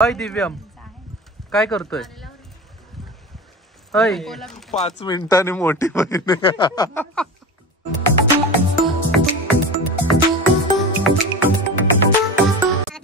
हाय दिव्यम, काय करतोय? हाय 5 मिनिटांनी मोठी बहीण. ते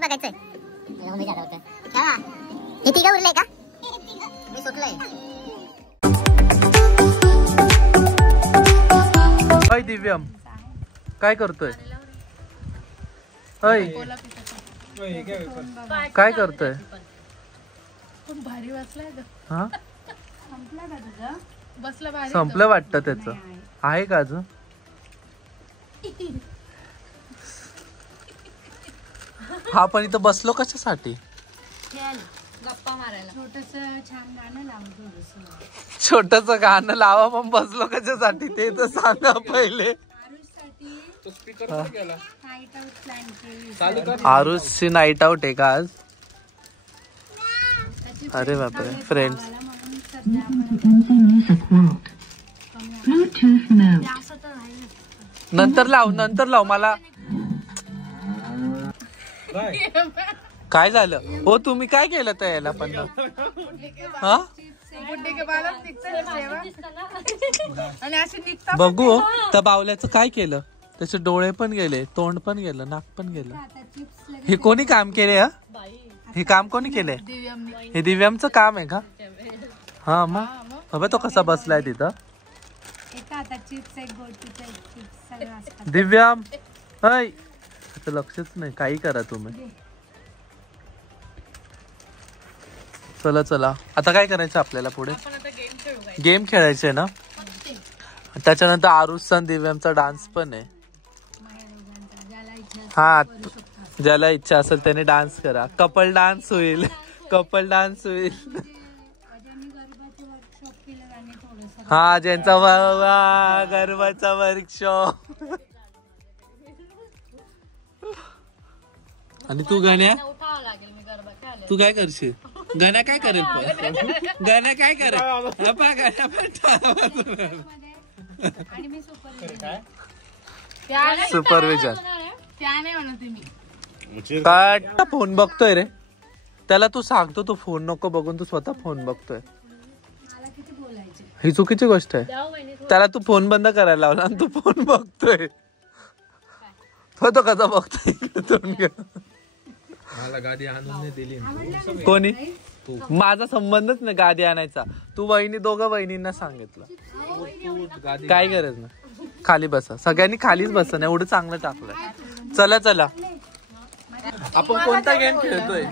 बघायचंय. हे तिघ उरले का? मी सुटलोय. हाय दिव्यम, काय करतोय? हाय काय करतोय? भारी बसलाय तो. हा संपला का तुझं? बसला भारी. संपलं वाटतं त्याचं. आहे का अजून? हा पण इथं बसलो कशासाठी? गप्पा मारायला. छोटस छान गाणं लावतो थोडंसं. छोटस गाणं लावा पण बसलो कशासाठी ते तर सांगा पहिले. आरुषची नाईट आउट आहे का आज? अरे बापरे फ्रेंड्स. नंतर लाव मला. काय झालं हो? तुम्ही काय केलं तर याला पण? हा बघू त्या बावल्याचं काय केलं? त्याचे डोळे पण गेले, तोंड पण गेलं, नाक पण गेलं. हे कोणी काम केले? हे काम कोणी केले? हे दिव्यमचं काम आहे का? हा मग बाबा तो कसा बसलाय तिथं? दिव्यम हाय, आता लक्षच नाही. काही करा तुम्ही. चला चला आता काय करायचं आपल्याला पुढे? गेम खेळायचे ना. त्याच्यानंतर आरुषचा आणि दिव्यमचा डान्स पण आहे. हा ज्याला इच्छा असेल त्याने डान्स करा. कपल डान्स होईल. कपल डान्स होईल. हा ज्यांचा गरबाचा वर्कशॉप. आणि तू गाण्या, तू काय करशील? गाण्या काय करेल? गाण्या काय करेल? सुपरविजन. काय फोन बघतोय रे? त्याला तू सांगतो तू फोन नको बघून तू स्वतः फोन बघतोय. ही चुकीची गोष्ट आहे. त्याला तू फोन बंद करायला लावला आणि तू फोन बघतोय. तो कसा बघतोय? मला गाडी आणून नाही दिली. कोणी? माझा संबंधच नाही गाडी आणायचा. तू दोघं वहिनींना सांगितलं. काय गरज ना. खाली बसा सगळ्यांनी, खालीच बसा. नाही एवढं चांगलं टाकलंय. चला चला आपण कोणता गेम खेळतोय?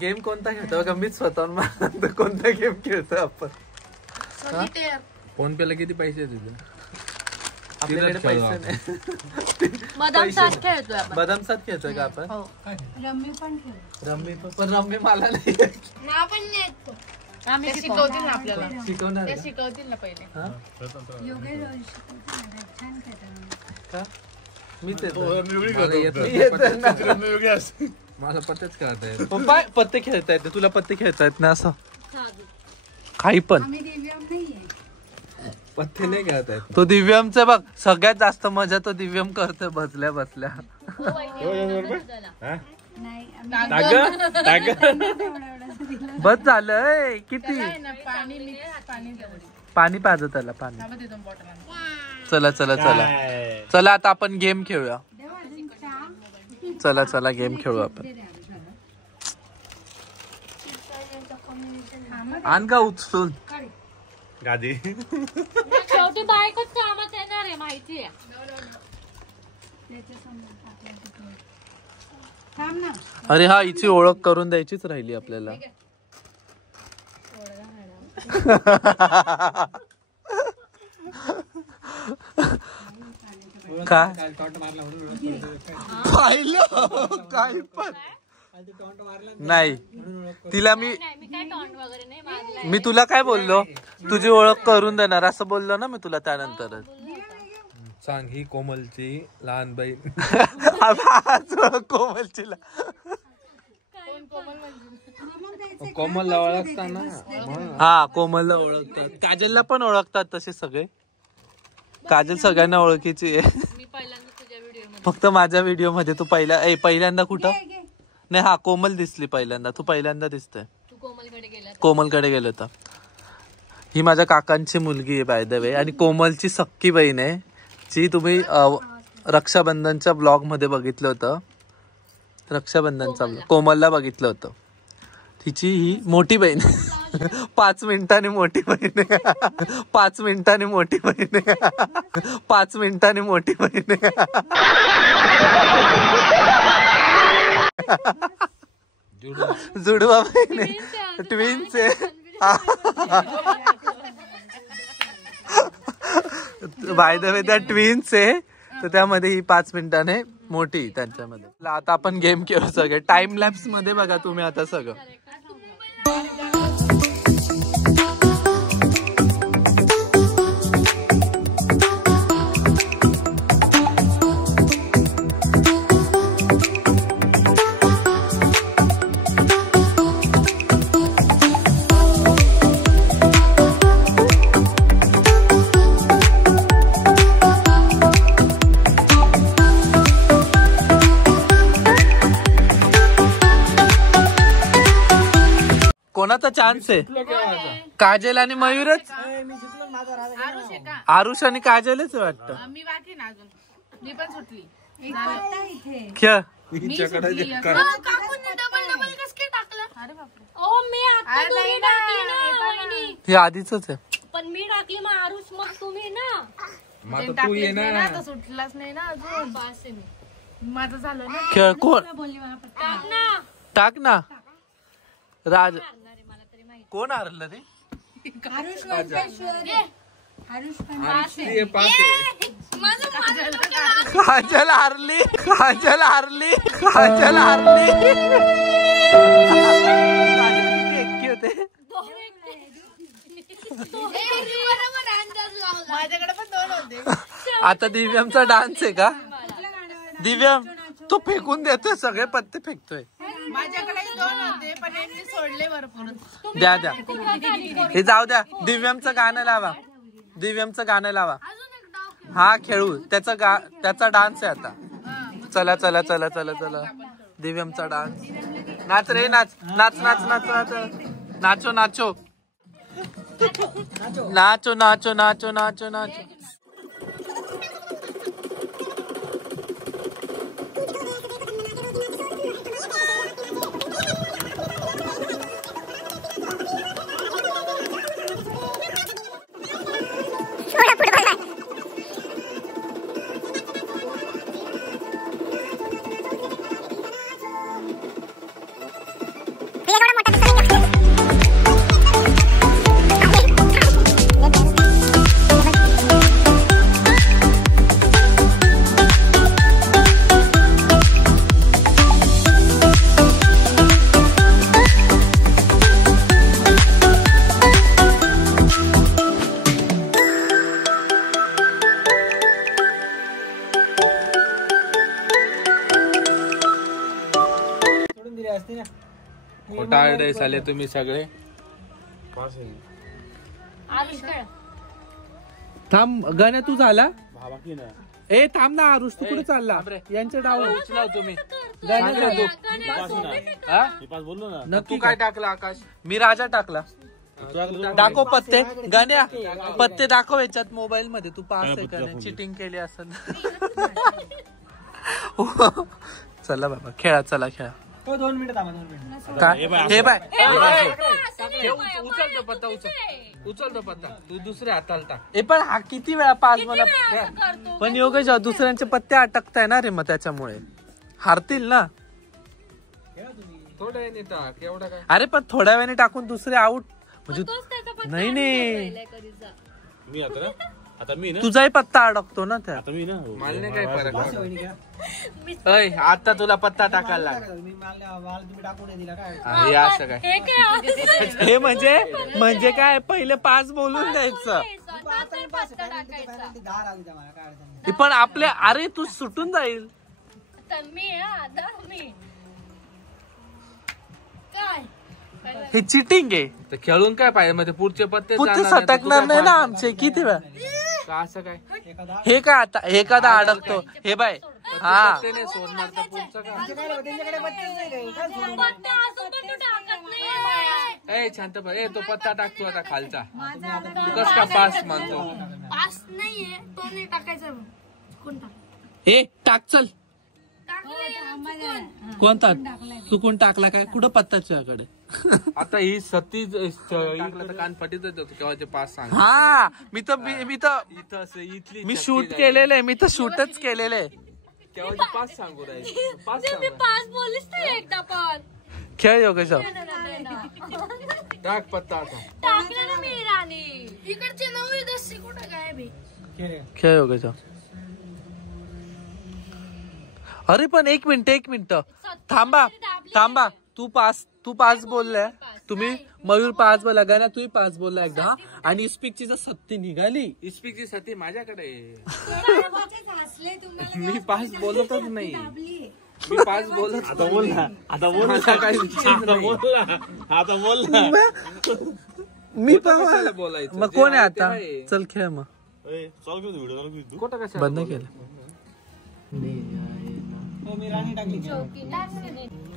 गेम कोणता खेळतोय? गंभीर स्वतः कोणता गेम खेळतोय आपण? फोन पेला किती पैसे तुझे? आपल्याकडे पैसे नाही. बदाम साथ खेळतोय का आपण? रम्मी पण खेळ. रम्मी पण रम्मी मला नाही शिकवतील ना आपल्याला. शिकवणार ते शिकवतील ना पहिले. छान खेळतात. मीच मला पत्तेच खेळता येत. पत्ते खेळता येते तुला? पत्ते खेळता येत ना असं काही पण? पत्ते नाही खेळता येत. तो दिव्यमचा बघ सगळ्यात जास्त मजा तो दिव्यम करतोय बसल्या बसल्या. बस झालंय. किती पाणी पाजत त्याला पाणी. चला चला चला चला आता आपण गेम खेळूया. चला चला गेम खेळू आपण. आण का उचलून गादी. शेवटी बायकोच कामात येणार आहे माहिती आहे. अरे हा हिची ओळख करून द्यायचीच राहिली आपल्याला. काय पाहिलं? काय पण नाही तिला मी तुला काय बोललो? तुझी ओळख करून देणार असं बोललो ना मी तुला. त्यानंतर सांग ही कोमलची लहान बहीण. कोमलची कोमलला ओळखताना. हा कोमलला ओळखतात. काजलला पण ओळखतात तसे सगळे. काजल सगळ्यांना ओळखीची आहे. फक्त माझ्या व्हिडिओ मध्ये तू पहिल्यांदा कुठं नाही हा कोमल दिसली पहिल्यांदा. तू पहिल्यांदा दिसतोय. तू कोमलकडे गेला. कोमलकडे गेलो होता. ही माझ्या काकांची मुलगी आहे बाय द वे आणि कोमलची सक्की बहीण आहे जी तुम्ही रक्षाबंधनच्या ब्लॉग मध्ये बघितलं होतं. रक्षाबंधनचा ब्लॉग कोमलला बघितलं होतं. तिची ही मोठी बहीण 5 मिनिटांनी मोठी बहीण आहे. 5 मिनिटांनी मोठी बहीण आहे. 5 मिनिटांनी मोठी बहीण आहे. जुडवा बहीण आहे. ट्विन्स आहे. बाय द वे त्या ट्विन्स आहे. तर त्यामध्ये ही 5 मिनिटाने मोठी त्यांच्यामध्ये. आता आपण गेम खेळू सगळे टाइम लॅप्स मध्ये. बघा तुम्ही आता सगळं कोणाचा चान्स आहे. काजल आणि मयूरच. आरुष आणि काजलच वाटतं. मी बाकी ना अजून. मी पण सुटली. खेळ. हे आधीच आहे. पण मी टाकली मग आरुष मग तुम्ही ना. तू ये ना. सुटलाच नाही ना अजून. माझं झालं ना. खेळ कोण. टाक ना. टाक ना. राज कोण हरलं रे. काजल हारली. काजल हारली. काजल हारली. किती होते. माझ्याकडे पण 2 होते. आता दिव्यमचा डान्स आहे का. दिव्यम तो फेकून देतोय. सगळे पत्ते फेकतोय. माझ्याकडे 2 होते पण यांनी सोडले भरपूर. द्या द्या हे जाऊ द्या. दिव्यमचं गाणं लावा. दिव्यमचं गाणं लावा. हा खेळू. त्याचा डान्स आहे आता. चला चला चला चला चला. दिव्यमचा डान्स. नाच रे नाच. नाच नाच नाच नाच. नाचो नाचो नाचो नाचो नाचो नाचो नाचो. खोटारडे झाले तुम्ही सगळे. आरुष खेळ. थांब गण्या तू झाला. ए थांब ना आरुष तू कुठे चालला. यांच्या डाव उचला तुम्ही. नक्की काय टाकला आकाश. मी राजा टाकला. दाखव पत्ते. गण्या पत्ते दाखव याच्यात मोबाईल मध्ये. तू पास आहे का नाही. चिटिंग केली असेल. चला बाबा खेळा. चला खेळा. 2 मिनिटं थांबा. 2 मिनिटं. काय हे बाय. उचल तो पत्ता. उचल तो पत्ता. तू दुसऱ्या हाताला टाक. हे पण हा किती वेळा 5 मला. पण योगेश दुसऱ्यांचे पत्ते अटकताय ना रे. मग त्याच्यामुळे हारतील ना. थोड्या वेळाने टाक. एवढा काय. अरे पण थोड्या वेळाने टाकून दुसरे आउट म्हणजे. नाही नाही मी आता मी ना. तुझाही पत्ता अडकतो ना त्या. मला नाही काय फरक. अय आता तुला पत्ता टाकायला लागला. तुम्ही टाकून दिला काय. हे असं काय. हे म्हणजे काय पहिले 5 बोलून द्यायचं. पण आपल्या. अरे तू सुटून जाईल. हे चिटिंग आहे. तर खेळून काय पाहिजे मध्ये पुढचे पत्ते सटकणार नाही ना आमचे. किती वेळा असं काय. हे काय आता एखादा अडकतो. हे बाय हा पत्ते नाही सोनमार्गचा पुढचा का त्यांच्याकडे पत्तेच नाही काही. काय सोडून? पत्ता असून पण तू टाकत नाही. ए शांत बस. ए तो पत्ता टाकतो आता खालचा. तू कस का पास मानतो. पास नाहीये तो नाही टाकायचा कोणता ए टाक चल कोणता चुकून टाकला काय कुठं पत्ता तुझ्याकडे आता ही सती इकडे तर कान फटीत होतो केव्हाचे पास सांग. हा मी तर इथं असं इथली मी शूट केलेलं आहे मी तर शूटच केलेलं आहे केव्हाचे पास सांगू राहील. पास मी पास बोलीस नाही एकदा पण. खेळ योगेश टाक पत्ता आता. टाकलं ना मी राणी. इकडचे 9-10 कुठं काय बे खेळ योगेश अरे पण एक मिनिट थांबा तू पाच बोललाय तुम्ही मयूर 5 बोला गाण्या तुम्ही 5 बोलला एकदा आणि स्पीकची जर सत्ती निघाली इस्पिकची सती माझ्याकडे मी पास बोलतच नाही. मी पास बोलत आता बोल ना आता बोल काही आता बोल मी कशाला बोलायचं मग कोण आहे आता चल खेळ मग कुठं कशा बंद केलं हो, मी राणी टाकली.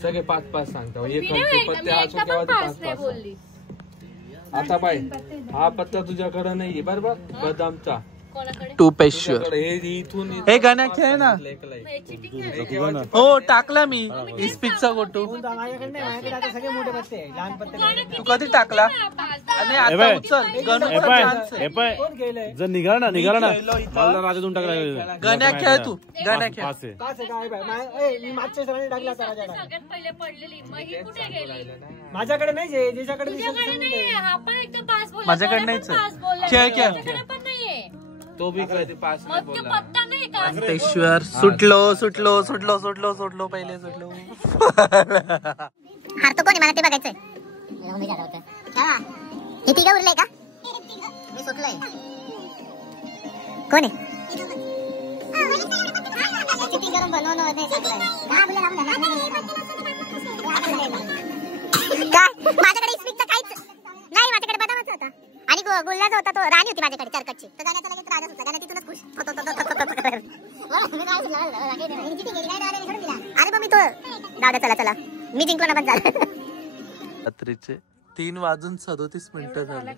सगळे 5-5 सांगता मी नाही पत्ते मी असून एकदा पण केव्हाचे पास नाही 5-5 बोलली. आता बाय हा पत्ता तुझ्याकडे नाहीये बरोबर बदामचा कोणाकडे? टू पेश्वर तुझ्याकडे हे इथून हे गाण्या खेळ ना हो टाकला मी स्पीकचा गोटू माझ्याकडे नाही, माझ्याकडे आता सगळे मोठे पत्ते आहे. लहान पत्ते नाही. तू कधी टाकला आणि आता उचल गणूचा chance आहे. कोण केलंय? जर निघाला ना मला राजातून टाकला गण्या खेळ तू गण्या खेळ पास आहे. पाच आहे काय बाय? मी मागच्या राणी टाकला होता माझ्याकडे. सगळ्यात पहिले पडलेली मग ही कुठे गेली? माझ्याकडे नाही जे ज्याच्याकडे तुझ्याकडे नाहीये. हा पण एकदा पास बोलला. माझ्याकडे कोणा नाहीच पण आहे. पास बोलला. खेळ, खेळ. तुझ्याकडे पण नाहीये. तो बी कधी पास नाही मग तो बोलला. पत्ता नाही का? पेश्वर सुटलो पहिले सुटलो हारतो कोणी मला ते बघायचंय. हे तिघं उरलंय का? मी सुटलंय. कोण आहे? किती गरम बनवणं नाही सांगताय. काय माझ्याकडे स्पीकचं काहीच नाही. माझ्याकडे बदामाचा होता आणि गुल्लाचा होता. तो राणी होती माझ्याकडे चरकटची. तर गाण्याचा लगेच राजा होता. गाण्या तिथूनच खुश अरे मग मी तो दादा चला मी जिंकलो ना पण झालं. रात्रीचे 3:37 झाले.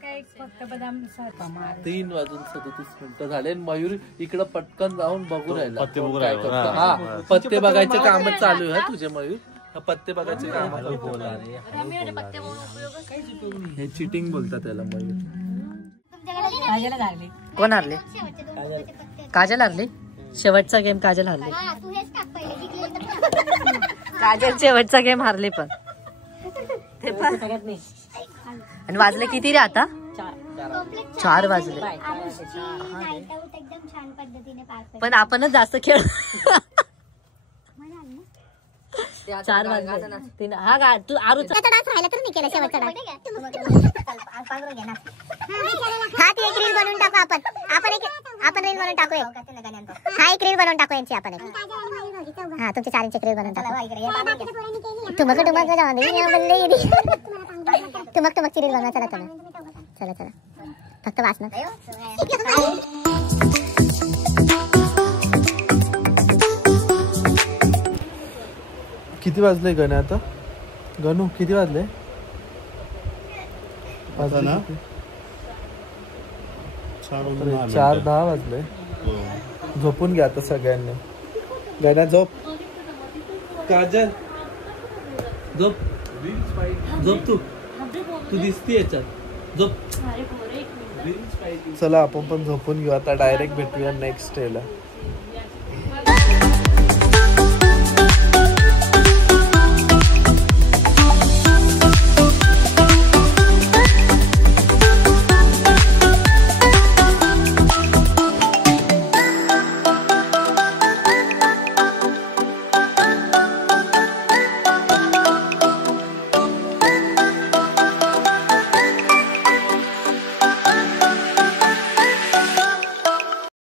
3:37 झाले आणि मयूर इकडं पटकन जाऊन बघू राहिला पत्ते बघू काय राहिला. करतो. हा पत्ते बघायचे काम चालू आहे तुझे मयूर. पत्ते बघायचे काम हे चिटिंग बोलतात त्याला मयूर. कोण हारले? काजल हारली. शेवटचा गेम काजल हारले. काजल शेवटचा गेम हारले पण ते पण. आणि वाजले किती रे आता? 4 वाजले. पण आपणच जास्त खेळ. 4 वाजले. हा का तू आरू डान्स राहिला तर नाही केला शेवटचा डान्स. हा ती एक रील बनवून टाकू आपण रील बनवून टाकूया. हा एक रील बनवून टाकू यांची आपण. हा तुमचे 4 इंच रील बनवून टाकू. ठुमक जाऊन दे ठुमकची रील बनवा. चला फक्त वाचना. किती वाजले गण्या आता? गणू किती वाजले? 4:10 वाजले. झोपून घ्या आता सगळ्यांनी. गण्या झोप. काजल झोप तू दिसती याच्यात झोप. चला आपण पण झोपून घेऊ आता. डायरेक्ट भेटूया नेक्स्ट डेला.